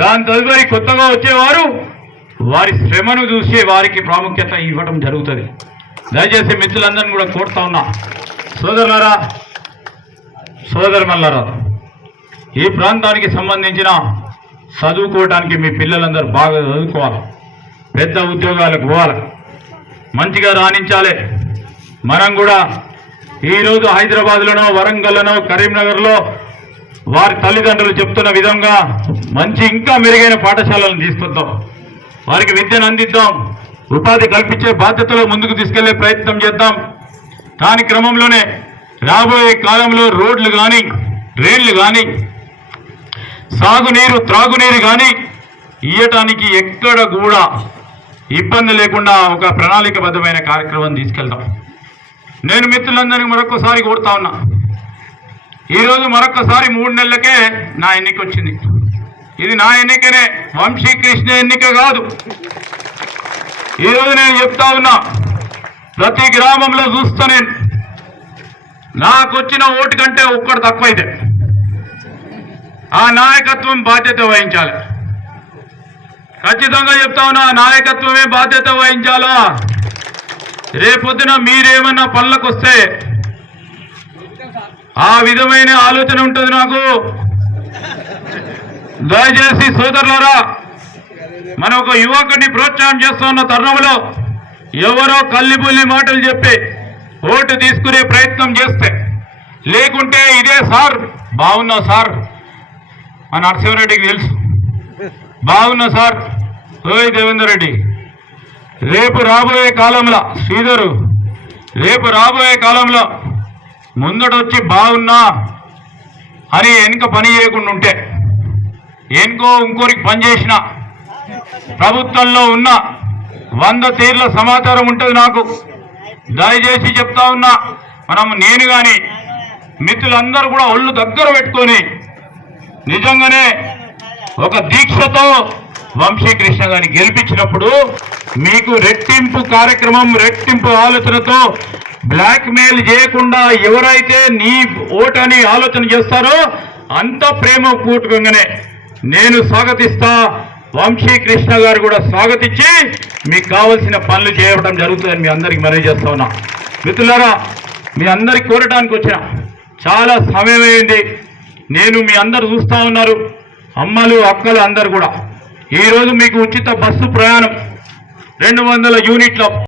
దాని తదుపరి కొత్తగా వచ్చేవారు వారి శ్రమను చూసి వారికి ప్రాముఖ్యత ఇవ్వడం జరుగుతుంది. దయచేసి మిత్రులందరినీ కూడా కోరుతా ఉన్నా, సోదరులారా సోదరుమల్లారా, ఈ ప్రాంతానికి సంబంధించిన చదువుకోవడానికి మీ పిల్లలందరూ బాగా చదువుకోవాలి, పెద్ద ఉద్యోగాలకు పోవాలి, మంచిగా రాణించాలి. మనం కూడా ఈరోజు హైదరాబాద్లోనో వరంగల్లోనో కరీంనగర్లో వారి తల్లిదండ్రులు చెప్తున్న విధంగా మంచి ఇంకా మెరుగైన పాఠశాలను తీసుకొద్దాం, వారికి విద్యను అందిద్దాం, ఉపాధి కల్పించే బాధ్యతలో ముందుకు తీసుకెళ్లే ప్రయత్నం చేద్దాం. దాని క్రమంలోనే రాబోయే కాలంలో రోడ్లు కానీ రైళ్లు కానీ సాగునీరు త్రాగునీరు కానీ ఇయ్యటానికి ఎక్కడ కూడా ఇబ్బంది లేకుండా ఒక ప్రణాళికబద్ధమైన కార్యక్రమం తీసుకెళ్తాం. నేను మిత్రులందరినీ మరొకసారి కోరుతా ఉన్నా, ఈరోజు మరొకసారి 3 నెలలకే నా ఎన్నిక వచ్చింది. ఇది నా ఎన్నికనే, వంశీకృష్ణ ఎన్నిక కాదు. ఈరోజు నేను చెప్తా ఉన్నా, ప్రతి గ్రామంలో చూస్తా నేను, నాకు వచ్చిన ఓటు కంటే ఒక్కడు తక్కువైతే ఆ నాయకత్వం బాధ్యత వహించాలి. ఖచ్చితంగా చెప్తా ఉన్నా, నాయకత్వమే బాధ్యత వహించాలా. రేపొద్దున మీరేమన్నా పనులకు వస్తే ఆ విధమైన ఆలోచన ఉంటుంది నాకు. దయచేసి సోదరులారా, మన ఒక యువకుడిని ప్రోత్సాహం చేస్తున్న తరుణంలో ఎవరో కల్లిబుల్లి మాటలు చెప్పి ఓటు తీసుకునే ప్రయత్నం చేస్తే, లేకుంటే ఇదే సార్ బాగున్నా సార్ అని నరసింహారెడ్డికి తెలుసు, బాగున్నా సార్ ఓయ్ దేవేందర్ రెడ్డి, రేపు రాబోయే కాలంలో శ్రీధరు, రేపు రాబోయే కాలంలో ముందటొచ్చి బాగున్నా అని వెనుక పని చేయకుండా ఉంటే, ఇంకోరికి పని చేసిన ప్రభుత్వంలో ఉన్న 100 తీర్ల సమాచారం ఉంటుంది నాకు. దయచేసి చెప్తా ఉన్నా, నేను కానీ మిత్రులందరూ కూడా ఒళ్ళు దగ్గర పెట్టుకొని నిజంగానే ఒక దీక్షతో వంశీకృష్ణ గారిని గెలిపించినప్పుడు మీకు రెట్టింపు కార్యక్రమం, రెట్టింపు ఆలోచనతో బ్లాక్ మెయిల్ చేయకుండా ఎవరైతే నీ ఓటు అని ఆలోచన చేస్తారో అంత ప్రేమ కూటుగానే నేను స్వాగతిస్తా. వంశీకృష్ణ గారు కూడా స్వాగతించి మీకు కావలసిన పనులు చేయడం జరుగుతుందని మీ అందరికి మనవి చేస్తా ఉన్నా. మిత్రులారా, మీ అందరికి కోరడానికి వచ్చిన చాలా సమయం అయింది. నేను మీ అందరు చూస్తూ ఉన్నారు, అమ్మలు అక్కలు అందరు కూడా. ఈరోజు మీకు ఉచిత బస్సు ప్రయాణం 200 యూనిట్ల